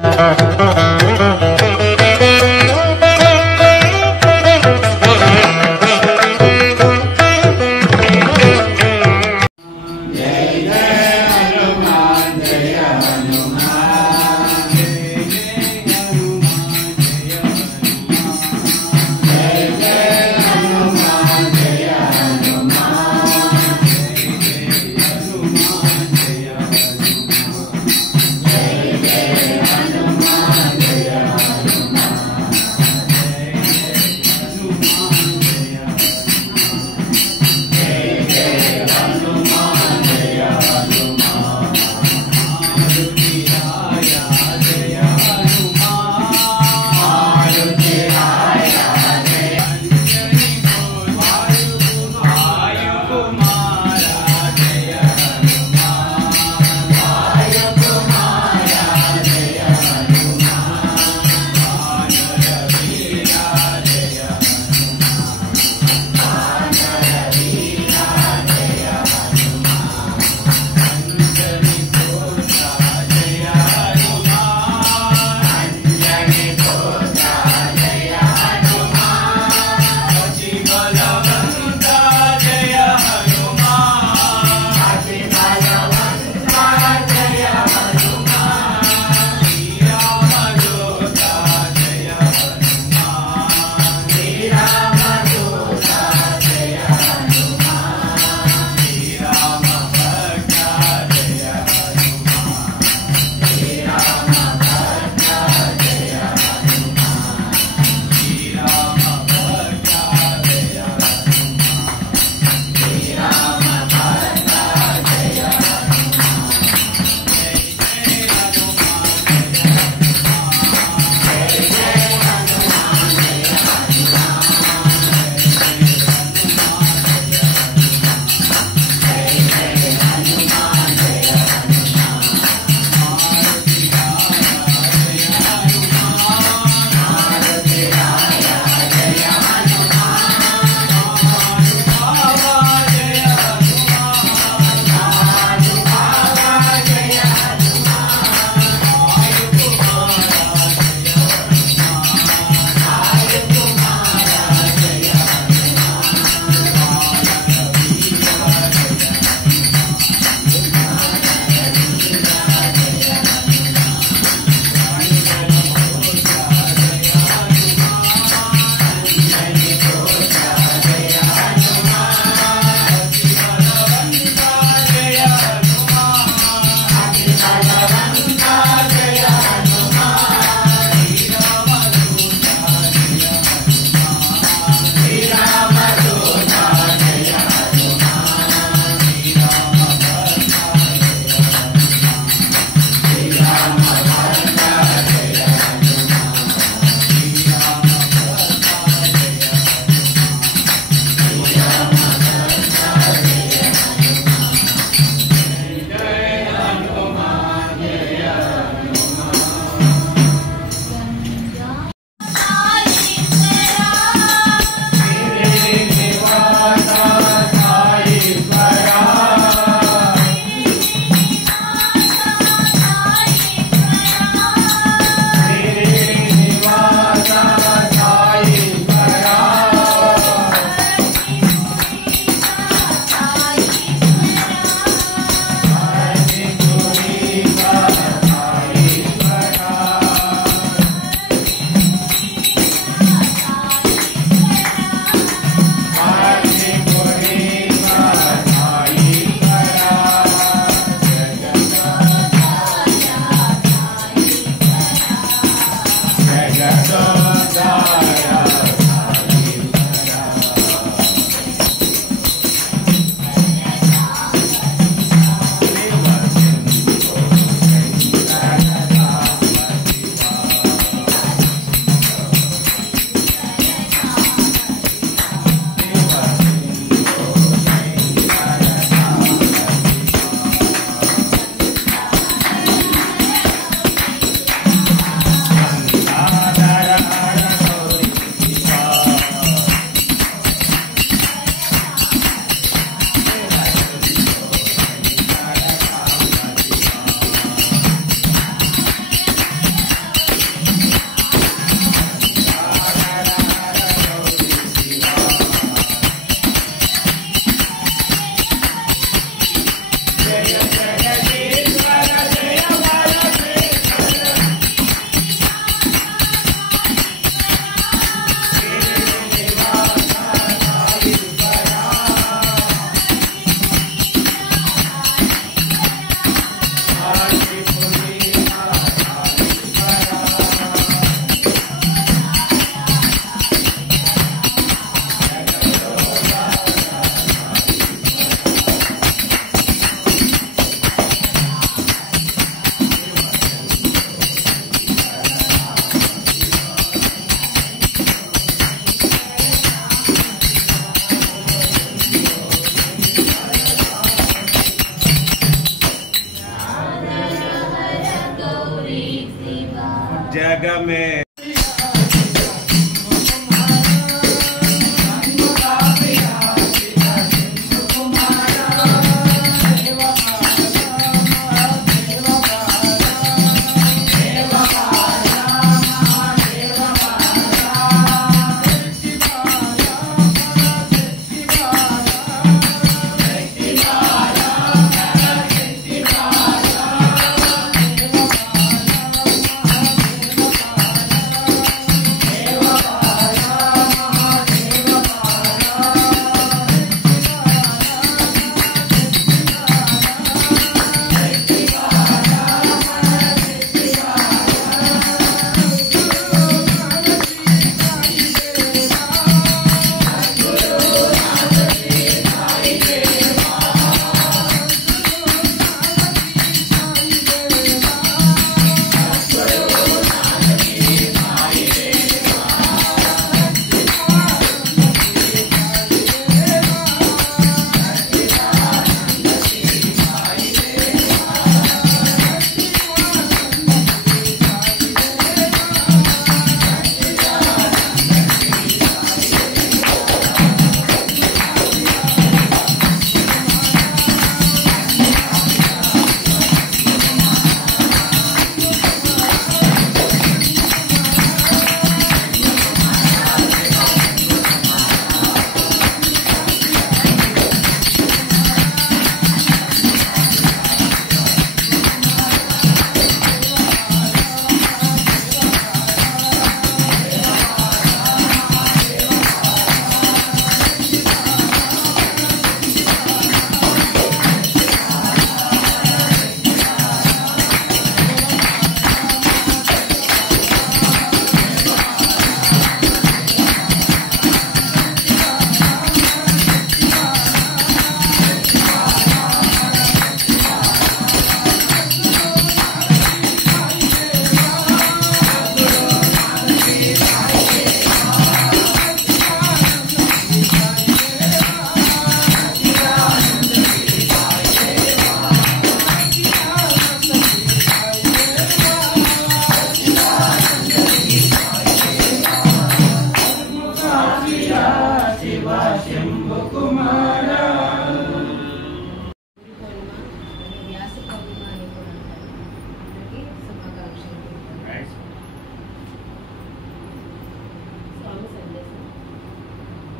जय जग में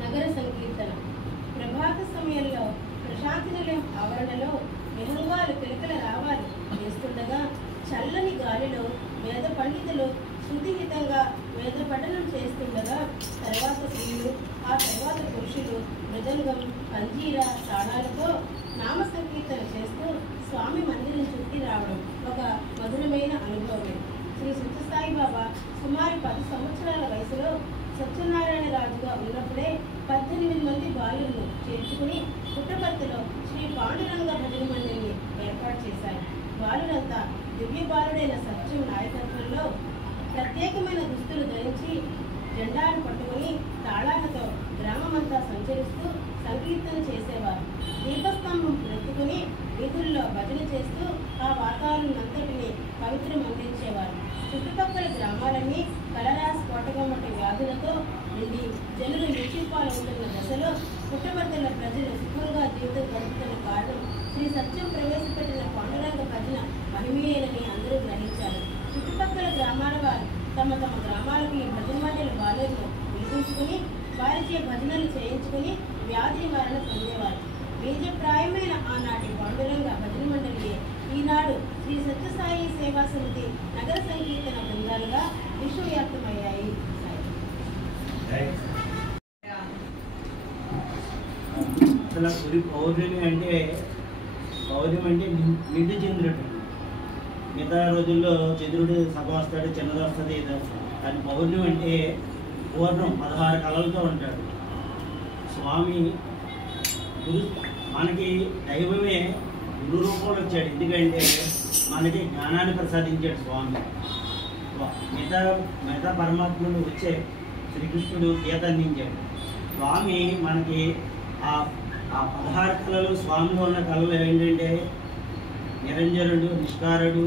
నగర సంకీర్తన ప్రభాత సమయంలో ప్రశాంతి నిలయం ఆవరణలో మెహంగాలు పిలకల రావాలి చేస్తుండగా చల్లని గాలిలో వేద పండితులు శృతిహితంగా వేద పఠనం చేస్తుండగా తర్వాత స్త్రీలు ఆ తర్వాత పురుషులు మృదంగం పంజీర తాళాలతో నామ సంకీర్తన చేస్తూ స్వామి మందిరం చుట్టి రావడం ఒక మధురమైన అనుభవమే. శ్రీ సత్యసాయి బాబా సుమారు 10 సంవత్సరాల వయసులో సత్యనారాయణ రాజుగా ఉన్నప్పుడే 18 మంది బాలులను చేర్చుకుని పుట్టపర్తిలో శ్రీ పాండురంగ భజన మందిరిని ఏర్పాటు చేశారు. బాలులంతా దివ్య బాలుడైన సత్యం నాయకత్వంలో ప్రత్యేకమైన దుస్తులు ధరించి జెండాను పట్టుకుని తాళాలతో గ్రామమంతా సంచరిస్తూ సంకీర్తన చేసేవారు. దీపస్తంభం ఎత్తుకుని వీధుల్లో భజన చేస్తూ ఆ వాతావరణం అంతటిని పవిత్రం అందించేవారు. చుట్టుపక్కల గ్రామాలన్నీ కలరా స్ఫోటకం వంటి వ్యాధులతో నిండి జనులు నిశ్చిపాలవుతున్న దశలో పుట్టపర్తిలో ప్రజలు సుఖంగా జీవితం గడుపుతున్న కారణం శ్రీ సత్యం ప్రవేశపెట్టిన పాండురంగ భజన మహిమీయేనని అందరూ గ్రహించారు. చుట్టుపక్కల గ్రామాల వారు తమ తమ గ్రామాలకు ఈ భజన మండలి బాలులను పిలిపించుకుని వారిచే భజనలు చేయించుకుని వ్యాధి నివారణ పొందేవారు. బీజప్రాయమైన ఆనాటి పాండురంగ భజన మండలి ఈనాడు శ్రీ సత్యసాయి సేవా సమితి నగర సంకీర్తన బృందాలుగా విశ్వవ్యాప్తమయ్యాయి. అసలు పౌర్ణమి అంటే నిండు చంద్రుడు. మిగతా రోజుల్లో చంద్రుడు సగం వస్తాడు, చిన్నది వస్తుంది, ఇది వస్తుంది. కానీ పౌర్ణమి అంటే పూర్ణం 16 కళలతో ఉంటాడు స్వామి. మనకి దైవమే గురు రూపంలో వచ్చాడు. ఎందుకంటే మనకి జ్ఞానాన్ని ప్రసాదించాడు స్వామి. మిగతా పరమాత్ముడు వచ్చే శ్రీకృష్ణుడు గీత అందించాడు. స్వామి మనకి ఆ 16 కళలు, స్వామిలో ఉన్న కళలు ఏంటంటే నిరంజనుడు, నిష్కారుడు,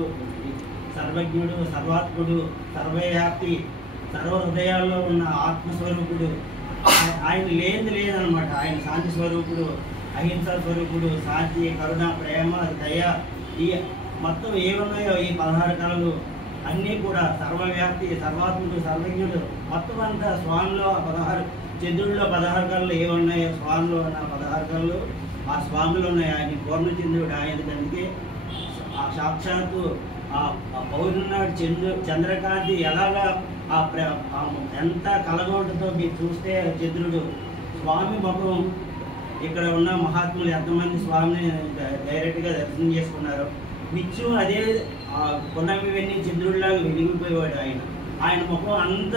సర్వజ్ఞుడు, సర్వాత్ముడు, సర్వవ్యాప్తి, సర్వ హృదయాల్లో ఉన్న ఆత్మస్వరూపుడు. ఆయన లేనిది లేదనమాట. ఆయన శాంతి స్వరూపుడు, అహింసా స్వరూపుడు, శాంతి, కరుణ, ప్రేమ, దయ, ఈ మొత్తం ఏమున్నాయో ఈ 16 కళలు అన్నీ కూడా సర్వవ్యాప్తి, సర్వాత్ముడు, సర్వజ్ఞుడు మొత్తం అంతా స్వామిలో 16 చంద్రుడిలో 16 కళలు ఏమున్నాయో స్వామిలో ఉన్న 16 కళలు ఆ స్వామిలో ఉన్నాయి. ఆయన పూర్ణచంద్రుడు. ఆయనకి అందుకే ఆ సాక్షాత్తు ఆ పౌర్ణమి నాడు చంద్రకాంతి ఎలాగా ఎంత కలగొంటతో మీరు చూస్తే చంద్రుడు స్వామి ముఖం. ఇక్కడ ఉన్న మహాత్ములు ఎంతమంది స్వామిని డైరెక్ట్గా దర్శనం చేసుకున్నారు. నిత్యం అదే పున్నమి వెన్ని చంద్రుడిలాగా వెలిగిపోయేవాడు ఆయన. ఆయన ముఖం అంత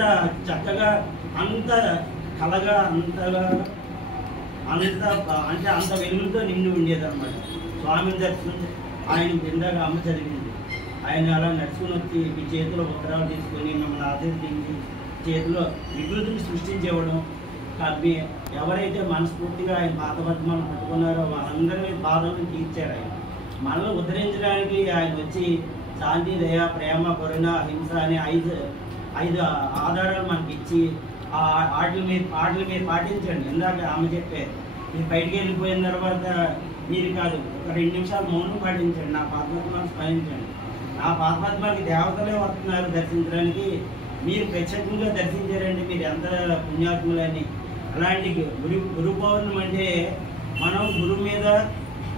చక్కగా, అంత కలగా, అంతగా, అంటే అంత వెలుగులతో నిండి ఉండేది అనమాట. స్వామిని దర్శనం ఆయన ఇందాక అమ్మ చదివింది. ఆయన అలా నడుచుకుని వచ్చి మీ చేతిలో ఉత్తరాలు తీసుకొని మిమ్మల్ని ఆశీర్వదించి చేతిలో వికృతిని సృష్టించేవడం. ఎవరైతే మనస్ఫూర్తిగా ఆయన పాతపద్మాలను పట్టుకున్నారో వాళ్ళందరి బాధలను తీర్చారు. ఆయన మనల్ని ఉద్ధరించడానికి ఆయన వచ్చి శాంతి, దయ, ప్రేమ, కరుణ, అహింస అనే ఐదు ఆధారాలు మనకి ఇచ్చి వాటిని మీరు పాటించండి. ఇందాక ఆమె చెప్పారు, మీరు బయటికి వెళ్ళిపోయిన తర్వాత మీరు కాదు ఒక 2 నిమిషాలు మౌనం పాటించండి, నా పాతపద్మాలను స్మరించండి. నా పాతపద్మాలకి దేవతలే వస్తున్నారు దర్శించడానికి, మీరు ప్రత్యేకంగా దర్శించారండి, మీరు ఎంత పుణ్యాత్ములని. అలాంటి గురు పౌర్ణమి అంటే మనం గురువు మీద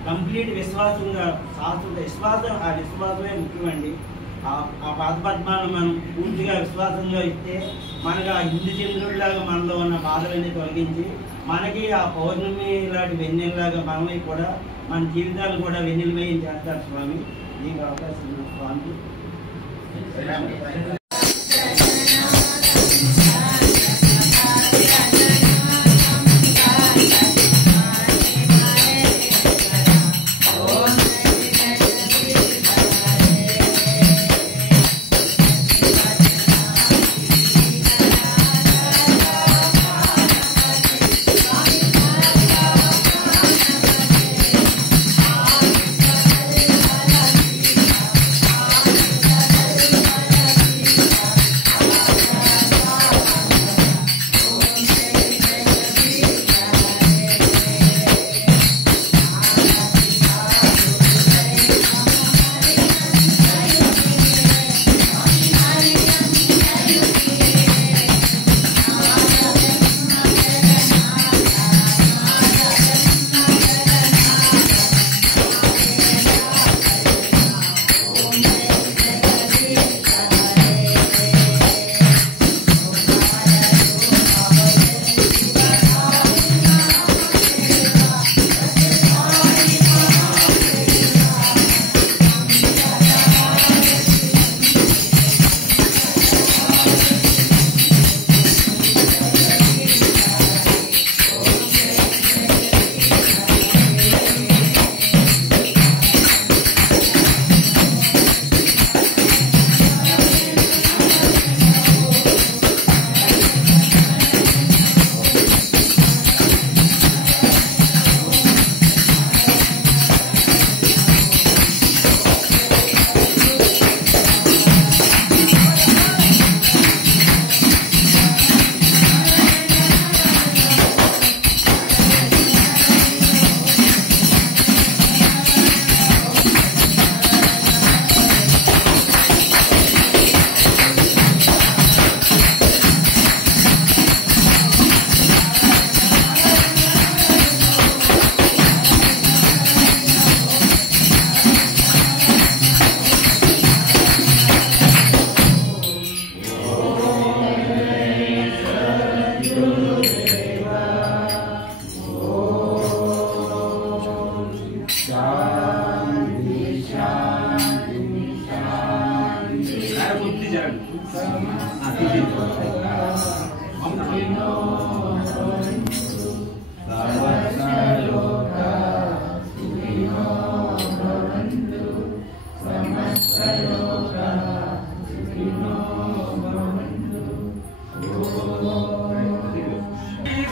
కంప్లీట్ విశ్వాసంగా, శాశ్వత విశ్వాసం, ఆ విశ్వాసమే ముఖ్యమండి. ఆ పాదపద్మాలను మనం పూర్తిగా విశ్వాసంగా ఇస్తే మనకు ఆ హిందూ చంద్రుడిలాగా మనలో ఉన్న బాధలన్నీ తొలగించి మనకి ఆ పౌర్ణమి లాంటి వెన్నెల్లాగా మనమై కూడా మన జీవితాలు కూడా వెన్నెలమయం చేస్తారు స్వామి. నీకు అవకాశం ఉంది స్వామి.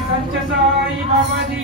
सच्चा साई बाबा जी